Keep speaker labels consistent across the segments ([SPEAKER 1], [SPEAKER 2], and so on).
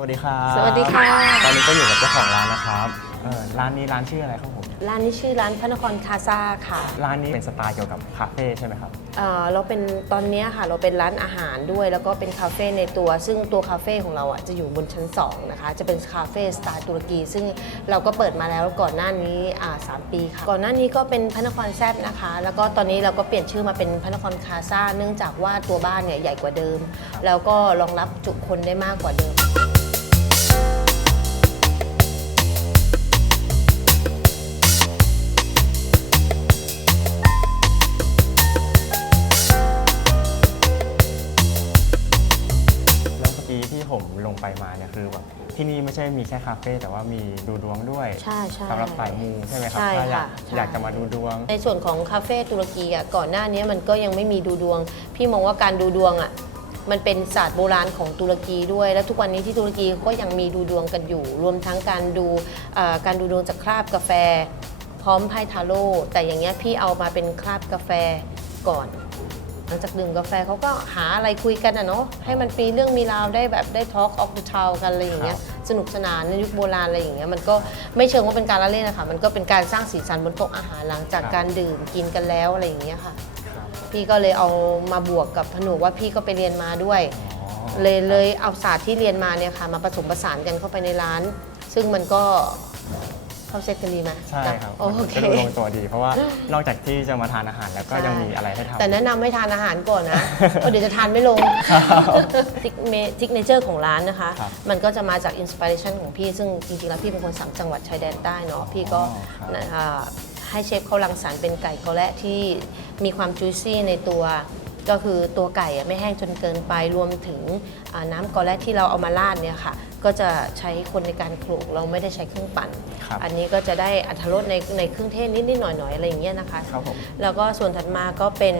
[SPEAKER 1] วัสดีครับ
[SPEAKER 2] สวัสดีค่ะ
[SPEAKER 1] ตอนนี้ก็อยู่กับเจ้าของร้านนะครับเออร้านนี้ร้านชื่ออะไรครับผม
[SPEAKER 2] ร้านนี้ชื่อร้านพระนครคาซาค่ะ
[SPEAKER 1] ร้านนี้เป็นสไตล์เกี่ยวกับคาเฟ่ใช่ไหมครับ
[SPEAKER 2] เอ่อเราเป็นตอนเนี้ยค่ะ เราเป็นร้านอาหารด้วย แล้วก็เป็นคาเฟ่ในตัว ซึ่งตัวคาเฟ่ของเราอะจะอยู่บนชั้น2นะคะ จะเป็นคาเฟ่สไตล์ตุรกี ซึ่งเราก็เปิดมาแล้วก่อนหน้านี้อ่าสามปีค่ะ ก่อนหน้านี้ก็เป็นพระนครแซบนะคะ แล้วก็ตอนนี้เราก็เปลี่ยนชื่อมาเป็นพระนครคาซาเนื่องจากว่าตัวบ้านเนี่ยใหญ่กว่าเดิม แล้วก็รองรับจุคนได้มากกว่าเดิม
[SPEAKER 1] ใช่มีแค่คาเฟ่แต่ว่ามีดูดวงด้วย
[SPEAKER 2] ใช่ใช่
[SPEAKER 1] สำหรับสายมูใช่ไหมครับ
[SPEAKER 2] ใช่
[SPEAKER 1] ถ้าอยาก
[SPEAKER 2] ค่ะใช่
[SPEAKER 1] อยากจะมาดูดวง
[SPEAKER 2] ในส่วนของคาเฟ่ตุรกีอะก่อนหน้านี้มันก็ยังไม่มีดูดวง พี่มองว่าการดูดวงอะมันเป็นศาสตร์โบราณของตุรกีด้วย และทุกวันนี้ที่ตุรกีก็ยังมีดูดวงกันอยู่ รวมทั้งการดูเอ่อการดูดวงจากคราบกาแฟ พร้อมไพ่ทาโร่แต่อย่างเงี้ยพี่เอามาเป็นคราบกาแฟก่อน หลังจากดื่มกาแฟเขาก็หาอะไรคุยกันอะเนาะให้มันมีเรื่องมีราวได้แบบได้ Talk of the Town กันอะไรอย่างเงี้ยสนุกสนานในยุคโบราณอะไรอย่างเงี้ยมันก็ไม่เชิงว่าเป็นการละเล่นนะคะมันก็เป็นการสร้างสีสันบนโต๊ะอาหารหลังจาก
[SPEAKER 1] ครับ
[SPEAKER 2] การดื่มกินกันแล้วอะไรอย่างเงี้ยค่ะ
[SPEAKER 1] ครับ
[SPEAKER 2] พี่ก็เลยเอามาบวกกับผนวกว่าพี่ก็ไปเรียนมาด้วย
[SPEAKER 1] อ๋อ
[SPEAKER 2] เลยเลยเอาศาสตร์ที่เรียนมาเนี่ยค่ะ มาผสมผสานกันเข้าไปในร้าน ซึ่งมันก็ เข้าเซตกันดีไหม
[SPEAKER 1] ใช่ครับ
[SPEAKER 2] โอเค
[SPEAKER 1] จะดูลงตัวดี เพราะว่านอกจากที่จะมาทานอาหารแล้วก็ยังมีอะไรให้ทำ
[SPEAKER 2] แต่แนะนำให้ทานอาหารก่อนนะเพราะเดี๋ยวจะทานไม่ลงทิกเนเจอร์ของร้านนะคะ
[SPEAKER 1] ครับ
[SPEAKER 2] มันก็จะมาจากอินสปิเรชันของพี่ซึ่งจริงๆแล้วพี่เป็นคนสั่งจังหวัดชายแดนใต้เนาะพี่ก็
[SPEAKER 1] อ๋อครับ
[SPEAKER 2] นะอ่าให้เชฟเขารังสรรค์เป็นไก่กอแระที่มีความจุยซี่ในตัวก็คือตัวไก่อะไม่แห้งจนเกินไปรวมถึงอ่าน้ำกอแระที่เราเอามาราดเนี่ยค่ะก็จะใช้คนในการโขลกเราไม่ได้ใช้เครื่องปั่น
[SPEAKER 1] ครับ
[SPEAKER 2] อันนี้ก็จะได้อัตรสในในเครื่องเทศนิดๆหน่อยๆอะไรอย่างเงี้ยนะคะ
[SPEAKER 1] ครับผม
[SPEAKER 2] แล้วก็ส่วนถัดมาก็เป็น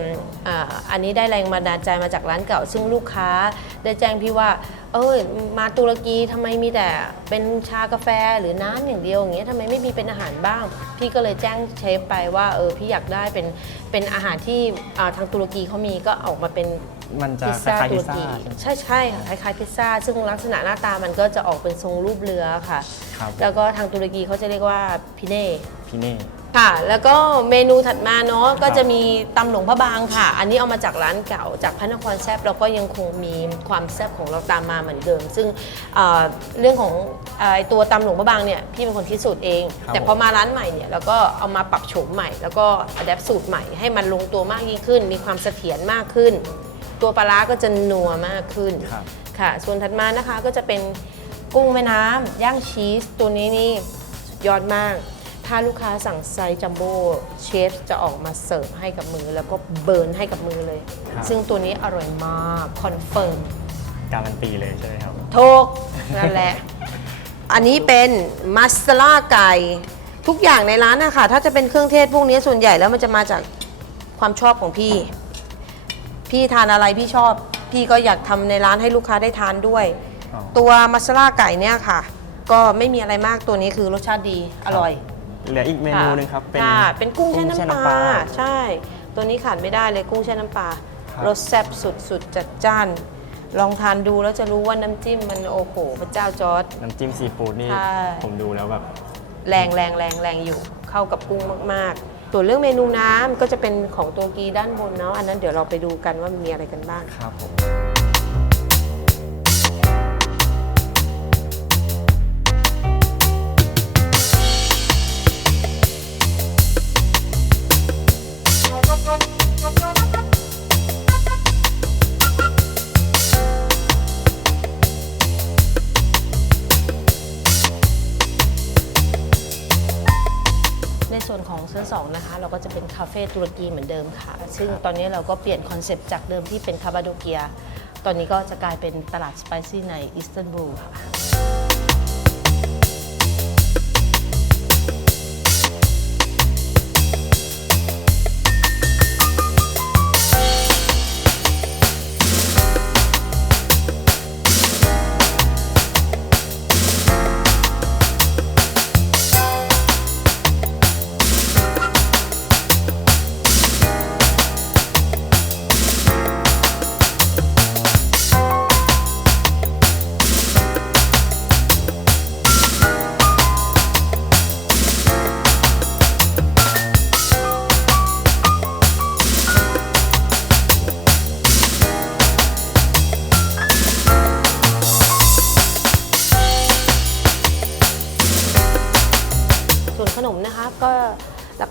[SPEAKER 2] อาอันนี้ได้แรงบันดาลใจมาจากร้านเก่า ซึ่งลูกค้าได้แจ้งพี่ว่า เอยมาตุรกีทำไมมีแต่เป็นชากาแฟหรือน้ำอย่างเดียวอย่างเงี้ยทำไมไม่มีเป็นอาหารบ้าง พี่ก็เลยแจ้งเชฟไปว่าเออพี่อยากได้เป็นเป็นอาหารที่อ่าทางตุรกีเขามีก็ออกมาเป็น
[SPEAKER 1] มันจะ
[SPEAKER 2] พิซ
[SPEAKER 1] ค
[SPEAKER 2] ซ่า
[SPEAKER 1] ล้ายๆ
[SPEAKER 2] ตุ
[SPEAKER 1] พิ
[SPEAKER 2] ร
[SPEAKER 1] ซซ่า
[SPEAKER 2] กี
[SPEAKER 1] ใช่ไหม
[SPEAKER 2] ใช่ใช่ค่ะคล้ายๆพิซซ่า ซึ่งลักษณะหน้าตามันก็จะออกเป็นทรงรูปเรือค่ะ
[SPEAKER 1] ครับ
[SPEAKER 2] แล้วก็ทางตุรกีเขาจะเรียกว่าพิเน่
[SPEAKER 1] พี่เน่
[SPEAKER 2] ค่ะ แล้วก็เมนูถัดมาเนาะก็จะมีตำหลวงพระบางค่ะ อันนี้เอามาจากร้านเก่าจากพระนครแซบเราก็ยังคงมีความแซบของเราตามมาเหมือนเดิม ซึ่งเอ่อเรื่องของเอ่อตัวตำหลวงพระบางเนี่ยพี่เป็นคนคิดสูตรเอง
[SPEAKER 1] ครับ
[SPEAKER 2] แต่พอมาร้านใหม่เนี่ยเราก็เอามาปรับโฉมใหม่ แล้วก็อัดแอปสูตรใหม่ให้มันลงตัวมากยิ่งขึ้น มีความเสถียรมากขึ้น ตัวปลาร้าก็จะนัวมากขึ้น
[SPEAKER 1] ครับ
[SPEAKER 2] ค่ะ ส่วนถัดมานะคะก็จะเป็นกุ้งแม่น้ำย่างชีส ตัวนี้นี่สุดยอดมาก ถ้าลูกค้าสั่งไซส์จัมโบ้เชฟจะออกมาเสิร์ฟให้กับมือ แล้วก็เบิร์นให้กับมือเลย
[SPEAKER 1] ครับ
[SPEAKER 2] ซึ่งตัวนี้อร่อยมากคอนเฟิร์ม
[SPEAKER 1] การันตีเลยใช่ไหมครับ
[SPEAKER 2] ถูกนั่นแหละ อันนี้เป็นมัสลาไก่ทุกอย่างในร้านนะคะถ้าจะเป็นเครื่องเทศพวกนี้ส่วนใหญ่แล้วมันจะมาจากความชอบของพี่ พี่ทานอะไรพี่ชอบ พี่ก็อยากทำในร้านให้ลูกค้าได้ทานด้วย
[SPEAKER 1] อ๋อ
[SPEAKER 2] ตัวมัสลาไก่เนี่ยค่ะ ก็ไม่มีอะไรมากตัวนี้คือรสชาติดีอร่อย
[SPEAKER 1] เหลืออีกเมนูหนึงครับ เป็น
[SPEAKER 2] ค่ะเป็นกุ้งแช่
[SPEAKER 1] กุ้งแช่
[SPEAKER 2] น้ำป
[SPEAKER 1] น้ำป
[SPEAKER 2] ลา
[SPEAKER 1] ลา
[SPEAKER 2] ใช่ ตัวนี้ขาดไม่ได้เลยกุ้งแช่น้ำปลา
[SPEAKER 1] ครับ
[SPEAKER 2] รสแซ่บสุดๆจัดจ้าน ลองทานดูแล้วจะรู้ว่าน้ำจิ้มมันโอ้โหพระเจ้าจอร์ด
[SPEAKER 1] น้ำจิ้มซีฟู้ดนี่
[SPEAKER 2] ใช่
[SPEAKER 1] ผมดูแล้วแบบ
[SPEAKER 2] แรงแรงแรงแรงอยู่ เข้ากับกุ้งมากๆ ตัวเรื่องเมนูน้ำก็จะเป็นของตัวกีด้านบนเนาะอันนั้นเดี๋ยวเราไปดูกันว่ามีอะไรกันบ้าง
[SPEAKER 1] ครับผม
[SPEAKER 2] วนของชั้น2นะคะเราก็จะเป็นคาเฟ่ตุรกีเหมือนเดิมค่ะ ซึ่งตอนนี้เราก็เปลี่ยนคอนเซปต์จากเดิมที่เป็นคาบาโดเกีย ตอนนี้ก็จะกลายเป็นตลาดสไปซี่ในอิสตันบูลค่ะ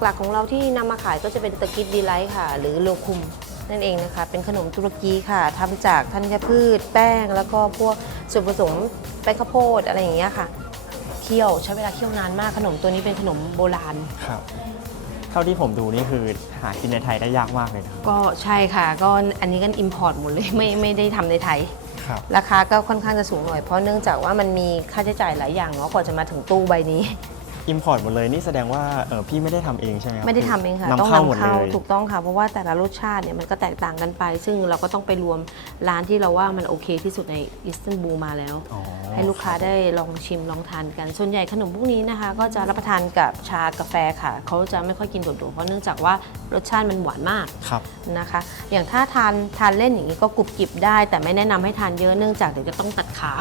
[SPEAKER 2] หลักๆของเราที่นำมาขายก็จะเป็นตะกิดดีไลท์ค่ะ หรือโลคุมนั่นเองนะคะ เป็นขนมตุรกีค่ะทำจากธัญพืช แป้ง แล้วก็พวกส่วนผสมแป้งข้าวโพดอะไรอย่างเงี้ยค่ะเคี่ยวใช้เวลาเคี่ยวนานมากขนมตัวนี้เป็นขนมโบราณ
[SPEAKER 1] ครับ เท่าที่ผมดูนี่คือหากินในไทยได้ยากมากเลยนะครับ
[SPEAKER 2] ก็ใช่ค่ะ ก็อันนี้ก็อิมพอร์ตหมดเลยไม่ไม่ได้ทำในไทย
[SPEAKER 1] ครับ
[SPEAKER 2] ราคาก็ค่อนข้างจะสูงหน่อยเพราะเนื่องจากว่ามันมีค่าใช้จ่ายหลายอย่างเนาะกว่าจะมาถึงตู้ใบนี้
[SPEAKER 1] อิมพอร์ตหมดเลยนี่แสดงว่าเออพี่ไม่ได้ทำเองใช่ไหมครับ
[SPEAKER 2] ไม่ได้ทำเองค่ะ
[SPEAKER 1] นำ
[SPEAKER 2] ต้อง
[SPEAKER 1] เข้าหมด
[SPEAKER 2] นำเข้า
[SPEAKER 1] เลย
[SPEAKER 2] ถูกต้องค่ะ เพราะว่าแต่ละรสชาติเนี่ยมันก็แตกต่างกันไป ซึ่งเราก็ต้องไปรวมร้านที่เราว่ามันโอเคที่สุดในอิสตันบูลมาแล้ว
[SPEAKER 1] อ๋อ
[SPEAKER 2] ให้ลูกค้าได้ลองชิมลองทานกัน ส่วนใหญ่ขนมพวกนี้นะคะ ก็จะรับประทานกับชากาแฟค่ะ เขาจะไม่ค่อยกินโดดๆเพราะเนื่องจากว่ารสชาติมันหวานมาก
[SPEAKER 1] ครับ
[SPEAKER 2] นะคะ อย่างถ้าทานทานเล่นอย่างนี้ก็กรุบกริบได้ แต่ไม่แนะนำให้ทานเยอะเนื่องจากเดี๋ยวจะต้องตัดขา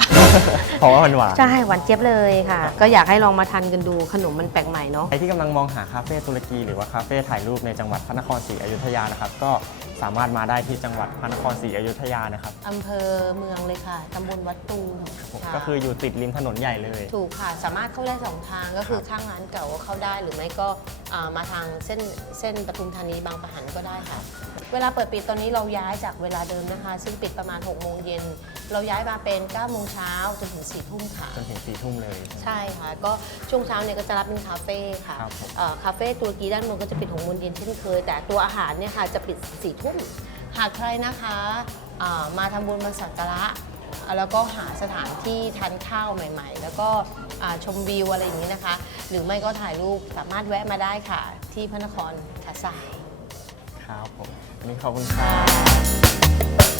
[SPEAKER 1] เพราะว่ามันหวาน
[SPEAKER 2] ใช่หวานเจี๊ยบเลยค่ะ ก็อยากให้ลองมาทานกันดูขนมมันแปลกใหม่เนาะ
[SPEAKER 1] ใครที่กำลังมองหาคาเฟ่ตุรกีหรือว่าคาเฟ่ถ่ายรูปในจังหวัดพระนครศรีอยุธยานะครับ ก็สามารถมาได้ที่จังหวัดพระนครศรีอยุธยานะครับ
[SPEAKER 2] อำเภอเมืองเลยค่ะ ตำบลวัดตูมะ
[SPEAKER 1] ก็คืออยู่ติดริมถนนใหญ่เลย
[SPEAKER 2] ถูกค่ะ สามารถเข้าได้สองทางก็คือข้างร้านเก่าก็เข้าได้ หรือไม่ก็อ่ามาทางเส้นเส้นปทุมธานีบางปะหันก็ได้ค่ะ เวลาเปิดปิดตอนนี้เราย้ายจากเวลาเดิมนะคะ ซึ่งปิดประมาณ6โมงเย็น เราย้ายมาเป็น9โมงเช้าจนถึง4ทุ่มค่ะ
[SPEAKER 1] จนถึงสี่ทุ่มเลย
[SPEAKER 2] ใช่ค่ะ ก็ช่วงเช้าเนี่ยก็จะรับเป็นคาเฟ่ค่ะ
[SPEAKER 1] ครับผม
[SPEAKER 2] เอ่อคาเฟ่ตุรกีด้านบนก็จะปิดหกโมงเย็นเช่นเคย แต่ตัวอาหารเนี่ยค่ะจะปิดสี่ทุ่มหากใครนะคะอ่ามาทำบุญมาสักการะอ่าแล้วก็หาสถานที่ทานข้าวใหม่ ๆ แล้วก็อ่าชมวิวอะไรอย่างนี้นะคะ หรือไม่ก็ถ่ายรูปสามารถแวะมาได้ค่ะ ที่พระนครคาซาย
[SPEAKER 1] ครับผมวันนี้ขอบคุณครับ